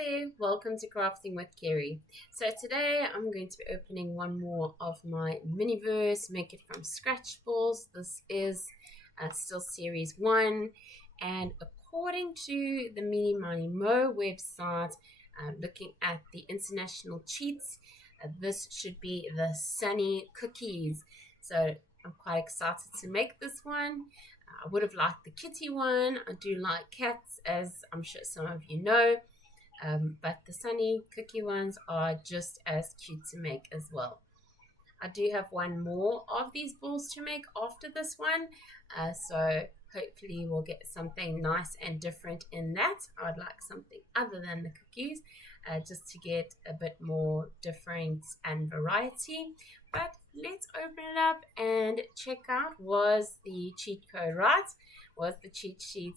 there, welcome to Crafting with Kerry. So today I'm going to be opening one more of my Miniverse Make It From Scratch balls. This is still series 1, and according to the Mini Money Mo website, looking at the international cheats, this should be the Sunny Cookies. So I'm quite excited to make this one. I would have liked the kitty one. I do like cats, as I'm sure some of you know. But the Sunny Cookie ones are just as cute to make as well. I do have one more of these balls to make after this one. So hopefully we'll get something nice and different in that. I would like something other than the cookies, just to get a bit more difference and variety. But let's open it up and check out, was the cheat code right? Was the cheat sheet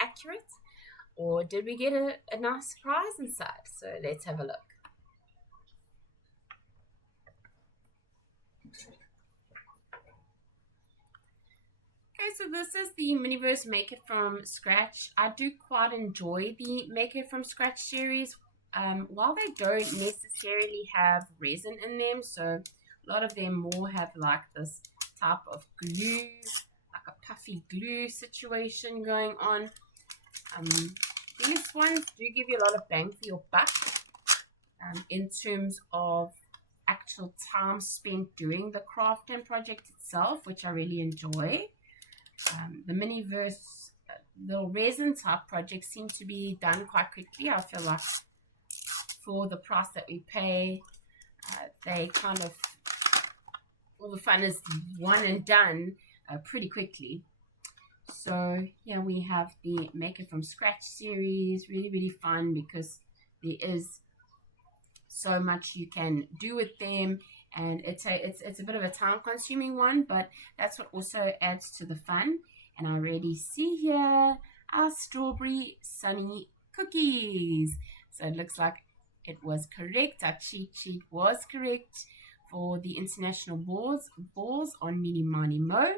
accurate? Or did we get a nice surprise inside? So let's have a look. Okay, so this is the Miniverse Make It From Scratch. I do quite enjoy the Make It From Scratch series. While they don't necessarily have resin in them, so a lot of them more have like this type of glue, like a puffy glue situation going on. These ones do give you a lot of bang for your buck in terms of actual time spent doing the craft and project itself, which I really enjoy. The Miniverse little resin type projects seem to be done quite quickly. I feel like for the price that we pay, they kind of, all the fun is one and done pretty quickly. So here we have the Make It From Scratch series. Really fun because there is so much you can do with them, and it's a bit of a time consuming one, but that's what also adds to the fun. And I already see here our strawberry sunny cookies. So it looks like it was correct. Our cheat sheet was correct for the international balls on Mini Mani Mo.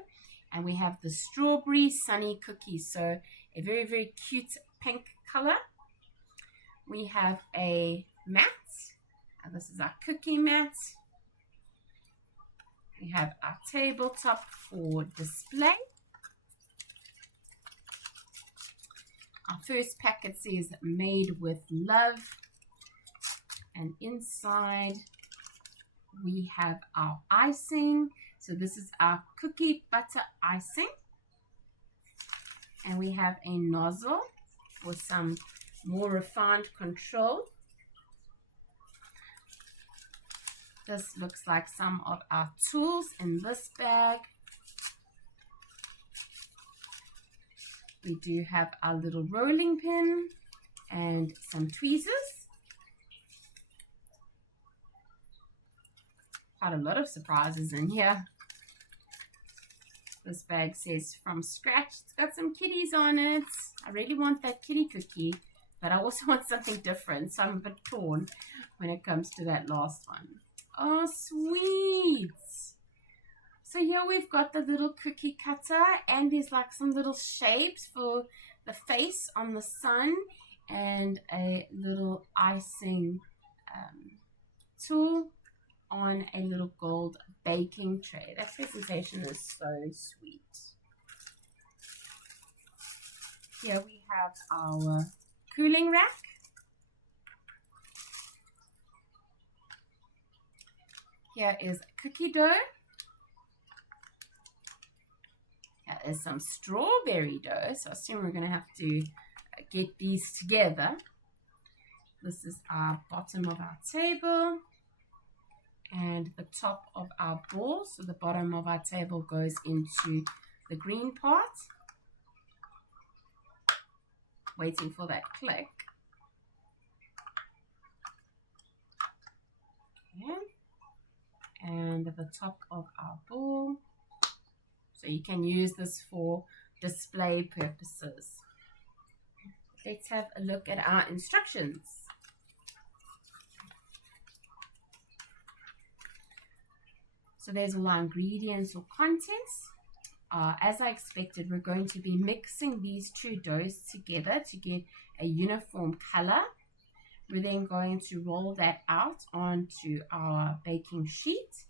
And we have the strawberry sunny cookies, so a very cute pink color. We have a mat. This is our cookie mat. We have our tabletop for display. Our first packet says made with love. And inside we have our icing. So this is our cookie butter icing. And we have a nozzle for some more refined control. This looks like some of our tools in this bag. We do have our little rolling pin and some tweezers. Quite a lot of surprises in here. This bag says from scratch. It's got some kitties on it. I really want that kitty cookie, but I also want something different, so I'm a bit torn when it comes to that last one. Oh, sweet. So here we've got the little cookie cutter, and there's like some little shapes for the face on the sun, and a little icing tool on a little gold baking tray. That presentation is so sweet. Here we have our cooling rack. Here is cookie dough. Here is some strawberry dough. So I assume we're going to have to get these together. This is our bottom of our table. And the top of our ball, so the bottom of our table goes into the green part. Waiting for that click. Okay. And the top of our ball. So you can use this for display purposes. Let's have a look at our instructions. So there's all our ingredients or contents. as I expected, we're going to be mixing these two doughs together to get a uniform color. We're then going to roll that out onto our baking sheet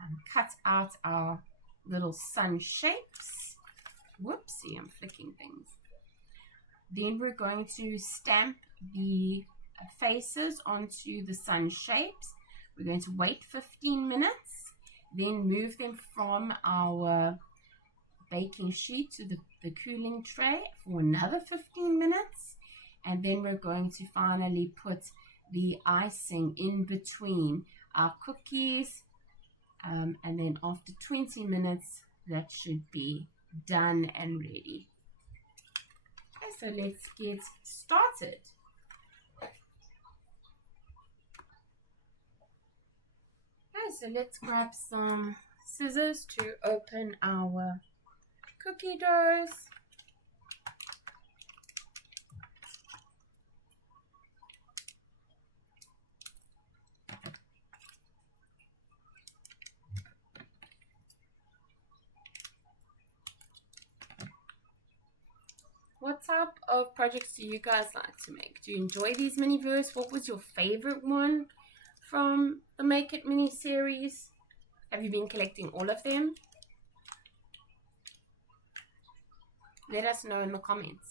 and cut out our little sun shapes. Whoopsie, I'm flicking things. Then we're going to stamp the faces onto the sun shapes. We're going to wait 15 minutes, then move them from our baking sheet to the cooling tray for another 15 minutes. And then we're going to finally put the icing in between our cookies. And then after 20 minutes, that should be done and ready. Okay, so let's get started. Okay, so let's grab some scissors to open our cookie doughs. What type of projects do you guys like to make? Do you enjoy these Miniverse? What was your favorite one from the Make It mini series? Have you been collecting all of them? Let us know in the comments.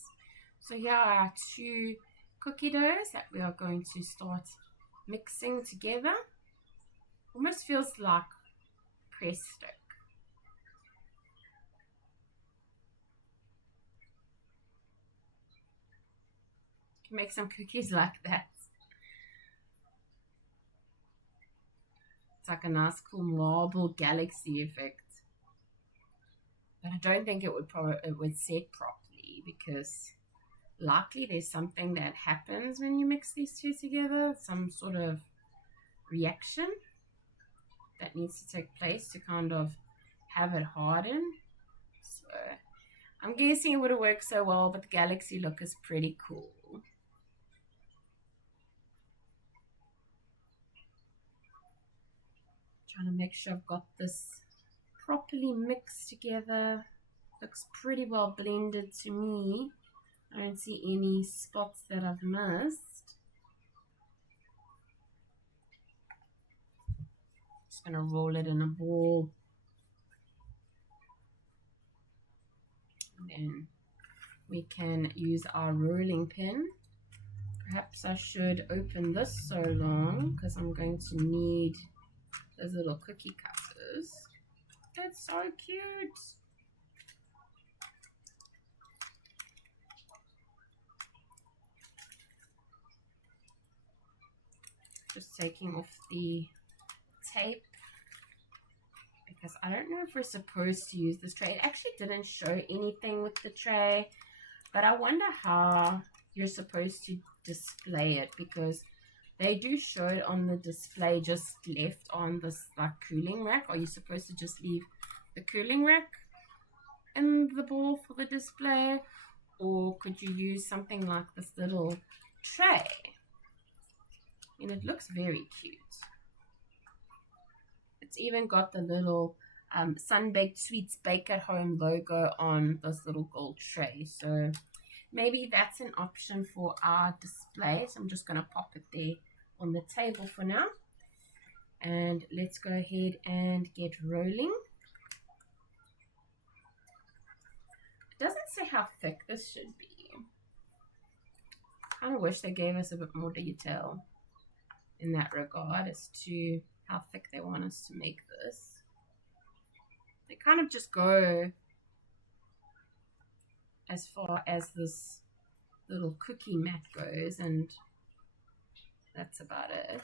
So here are our two cookie doughs that we are going to start mixing together. Almost feels like presto. You can make some cookies like that. It's like a nice cool marble galaxy effect. But I don't think it would set properly because likely there's something that happens when you mix these two together, some sort of reaction that needs to take place to kind of have it harden. So I'm guessing it would have worked so well, but the galaxy look is pretty cool. Trying to make sure I've got this properly mixed together. Looks pretty well blended to me. I don't see any spots that I've missed. Just gonna roll it in a ball. And then we can use our rolling pin. Perhaps I should open this so long because I'm going to need those little cookie cutters. That's so cute. Just taking off the tape because I don't know if we're supposed to use this tray. It actually didn't show anything with the tray, but I wonder how you're supposed to display it because they do show it on the display just left on this like cooling rack. Are you supposed to just leave the cooling rack in the ball for the display, or could you use something like this little tray? And it looks very cute. It's even got the little Sun-Baked Sweets Bake at Home logo on this little gold tray. So maybe that's an option for our display. So I'm just going to pop it there on the table for now. And let's go ahead and get rolling. It doesn't say how thick this should be. I kind of wish they gave us a bit more detail in that regard as to how thick they want us to make this. They kind of just go as far as this little cookie mat goes, and that's about it.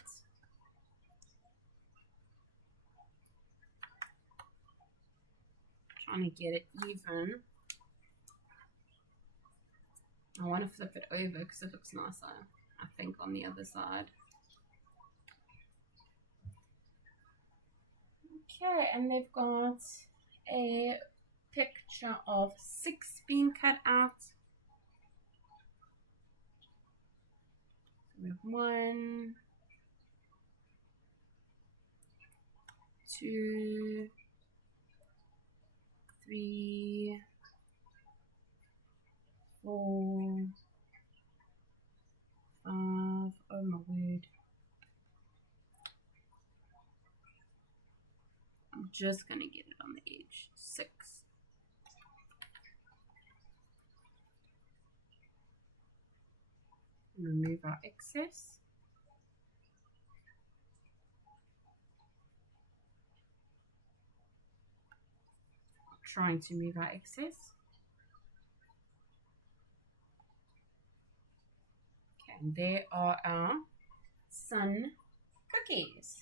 Trying to get it even. I want to flip it over because it looks nicer, I think, on the other side. Okay, and they've got a picture of 6 being cut out. We have 1, 2, 3, 4, 5. Oh my word. I'm just going to get it on the edge. 6. Remove our excess. Trying to move our excess. Okay, and there are our sun cookies.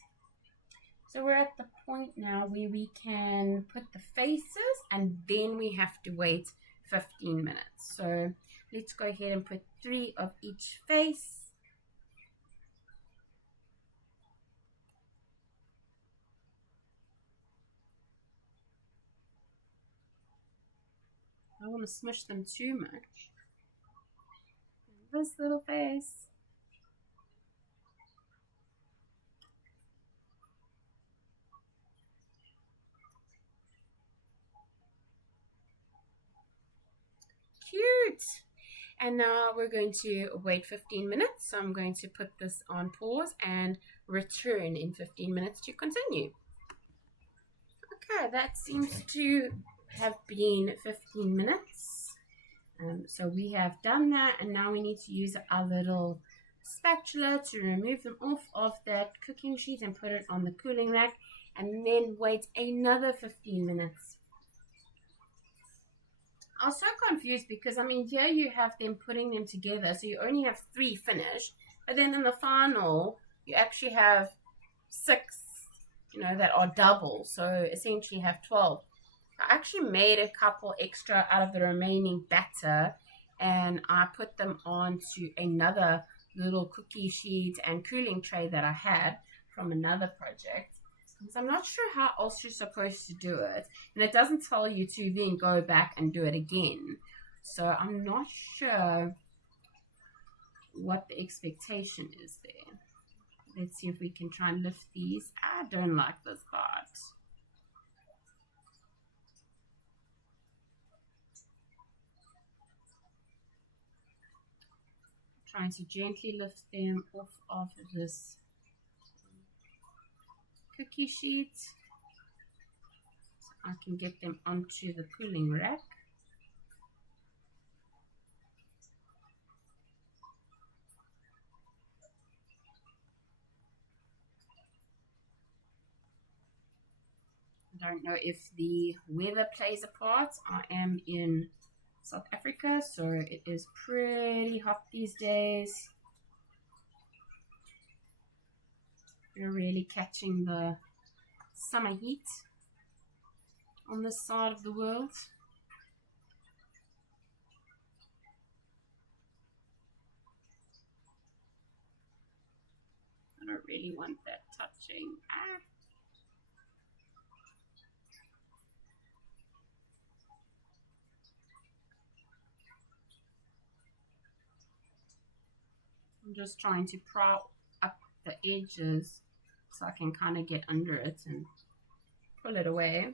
So we're at the point now where we can put the faces, and then we have to wait 15 minutes. So let's go ahead and put 3 of each face. I don't want to smush them too much. This little face. Cute. And now we're going to wait 15 minutes. So I'm going to put this on pause and return in 15 minutes to continue. Okay, that seems to have been 15 minutes. So we have done that, and now we need to use our little spatula to remove them off of that cooking sheet and put it on the cooling rack, and then wait another 15 minutes. I was so confused because, I mean, here you have them putting them together, so you only have 3 finished, but then in the final, you actually have 6, that are double, so essentially have 12. I actually made a couple extra out of the remaining batter, and I put them onto another little cookie sheet and cooling tray that I had from another project. So I'm not sure how else you're supposed to do it, and it doesn't tell you to then go back and do it again. So I'm not sure what the expectation is there. Let's see if we can try and lift these. I don't like this part. Trying to gently lift them off of this cookie sheet so I can get them onto the cooling rack. I don't know if the weather plays a part. I am in South Africa, so it is pretty hot these days. We're really catching the summer heat on this side of the world. I don't really want that touching. I'm just trying to pry up the edges so I can kind of get under it and pull it away.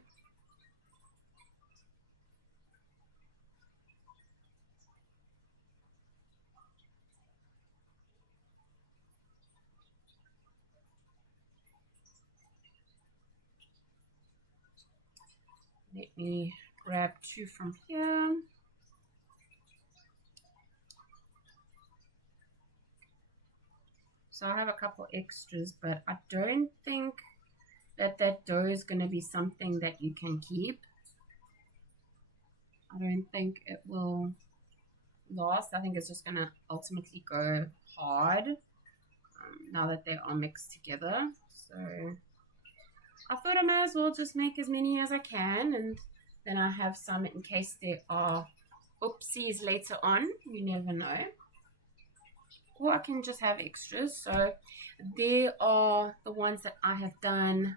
Let me grab 2 from here. So I have a couple extras, but I don't think that dough is going to be something that you can keep. I don't think it will last. I think it's just going to ultimately go hard now that they are mixed together. So I thought I might as well just make as many as I can, and then I have some in case there are oopsies later on. You never know. Or I can just have extras. So there are the ones that I have done,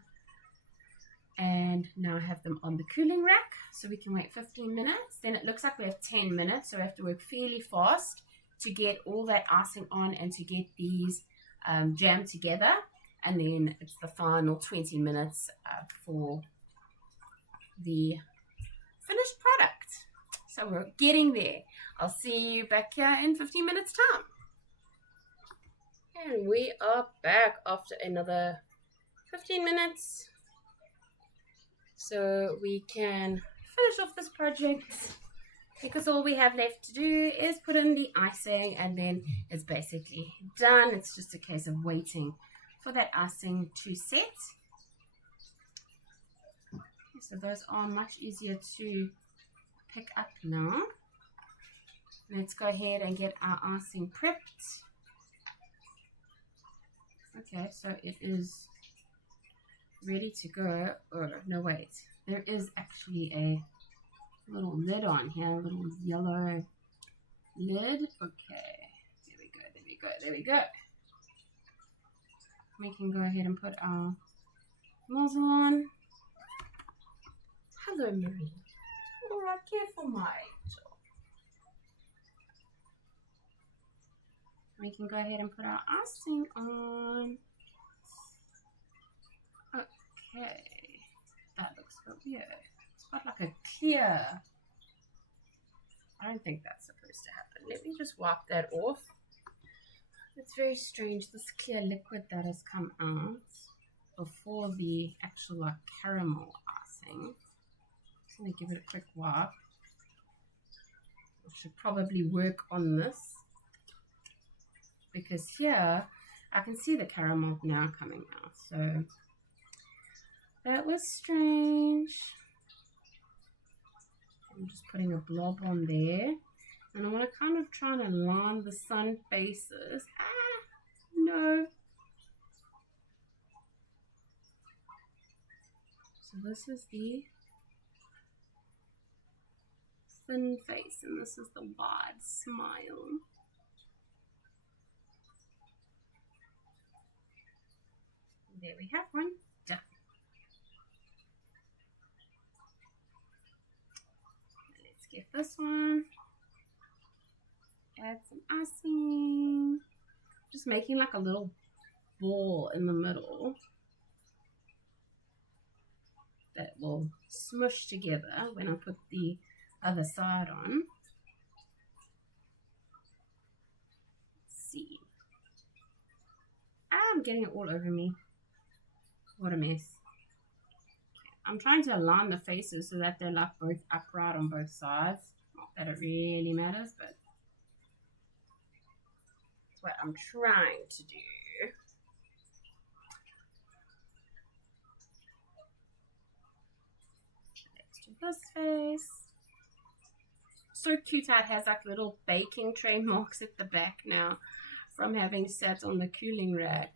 and now I have them on the cooling rack, so we can wait 15 minutes. Then it looks like we have 10 minutes, so we have to work fairly fast to get all that icing on and to get these jammed together. And then it's the final 20 minutes for the finished product. So we're getting there. I'll see you back here in 15 minutes time. And we are back after another 15 minutes. So we can finish off this project because all we have left to do is put in the icing and then it's basically done. It's just a case of waiting for that icing to set. So those are much easier to pick up now. Let's go ahead and get our icing prepped. Okay, so it is ready to go. Oh, no, wait. There is actually a little lid on here, a little yellow lid. Okay, there we go, there we go, there we go. We can go ahead and put our nozzle on. Hello, Marie. All right, careful, my angel. We can go ahead and put our icing on. Okay, that looks a bit weird. It's got like a clear. I don't think that's supposed to happen. Let me just wipe that off. It's very strange, this clear liquid that has come out before the actual like caramel icing. Just going to give it a quick wipe. I should probably work on this because here I can see the caramel now coming out. So that was strange. I'm just putting a blob on there. And I want to kind of try and align the sun faces. Ah, no. So this is the thin face and this is the wide smile. There we have one. Done. Let's get this one. Add some icing. Just making like a little ball in the middle that will smush together when I put the other side on. Let's see. I'm getting it all over me. What a mess. Okay. I'm trying to align the faces so that they're like both upright on both sides. Not that it really matters, but that's what I'm trying to do. Let's do this face. So cute how it has like little baking tray marks at the back now from having sat on the cooling rack.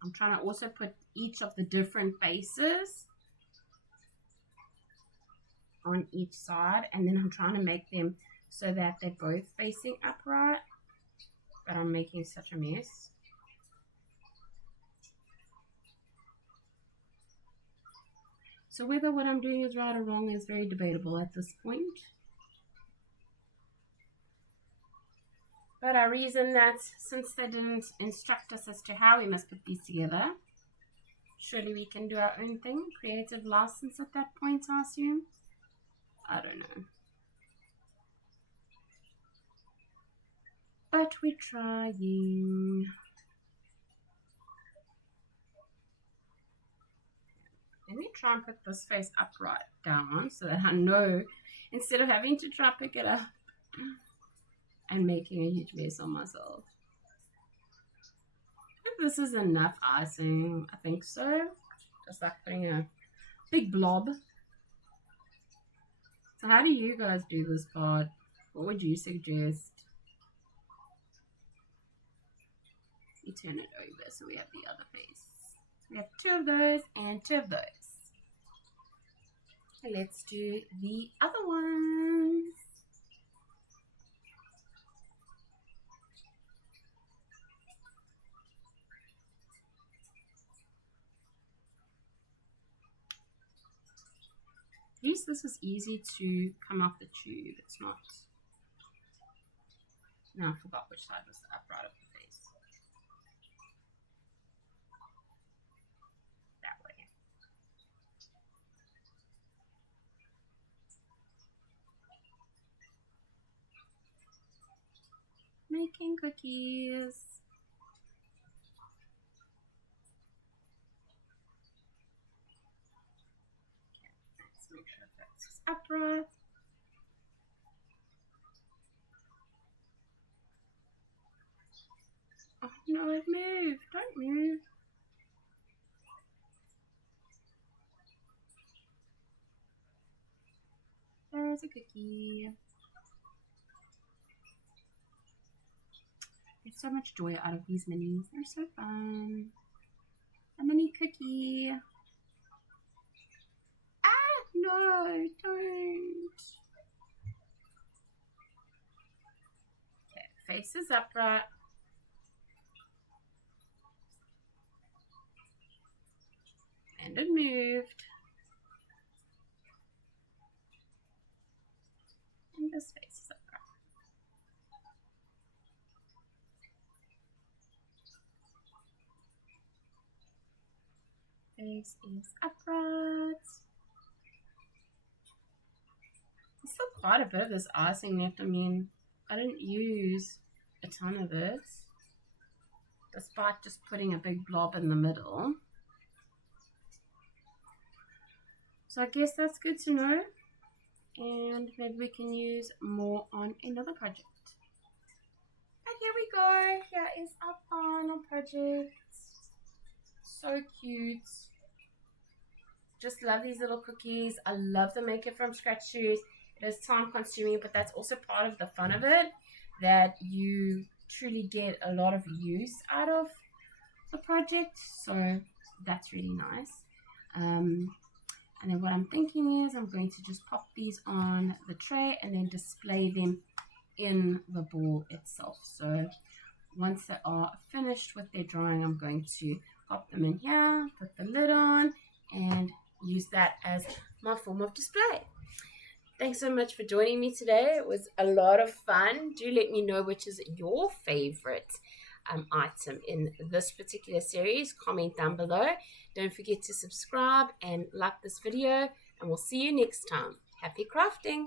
I'm trying to also put each of the different faces on each side, and then I'm trying to make them so that they're both facing upright, but I'm making such a mess. So whether what I'm doing is right or wrong is very debatable at this point. But I reason that since they didn't instruct us as to how we must put these together, surely we can do our own thing. Creative license at that point, I assume. I don't know. But we're trying. Let me try and put this face upright down so that I know, instead of having to try pick it up and making a huge mess on myself. If this is enough icing, I think so. Just like putting a big blob. So how do you guys do this part? What would you suggest? You turn it over so we have the other face. We have 2 of those and 2 of those. And let's do the other ones. At least this is easy to come off the tube. It's not. Now I forgot which side was the upright of the face. making cookies. Let's make sure that's upright. Oh no, it moved. Don't move. There's a cookie. Get so much joy out of these minis. They're so fun. A mini cookie. Ah, no, don't. Okay, face is upright. And it moved. And this face is upright. Face is upright. There's still quite a bit of this icing left. I mean, I didn't use a ton of it, despite just putting a big blob in the middle. So I guess that's good to know. And maybe we can use more on another project. And here we go. Here is our final project. So cute. Just love these little cookies. I love the make it from scratch series. It is time consuming, but that's also part of the fun of it, that you truly get a lot of use out of the project. So that's really nice. And then what I'm thinking is I'm going to just pop these on the tray and then display them in the ball itself. So once they are finished with their drying, I'm going to pop them in here, put the lid on, and use that as my form of display. Thanks so much for joining me today. It was a lot of fun. Do let me know which is your favorite item in this particular series. Comment down below. Don't forget to subscribe and like this video, and we'll see you next time. Happy crafting!